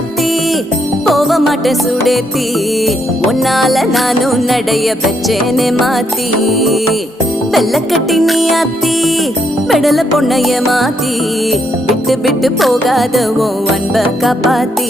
அத்தி போக மாட்டேன் சுடேத்தி உன்னால நானும் நடைய பெச்சேனே மாத்தி வெள்ளக்கட்டி நீ அத்தி பெடல பொண்ணைய மாத்தி விட்டு விட்டு போகாத உன் அன்ப காப்பாத்தி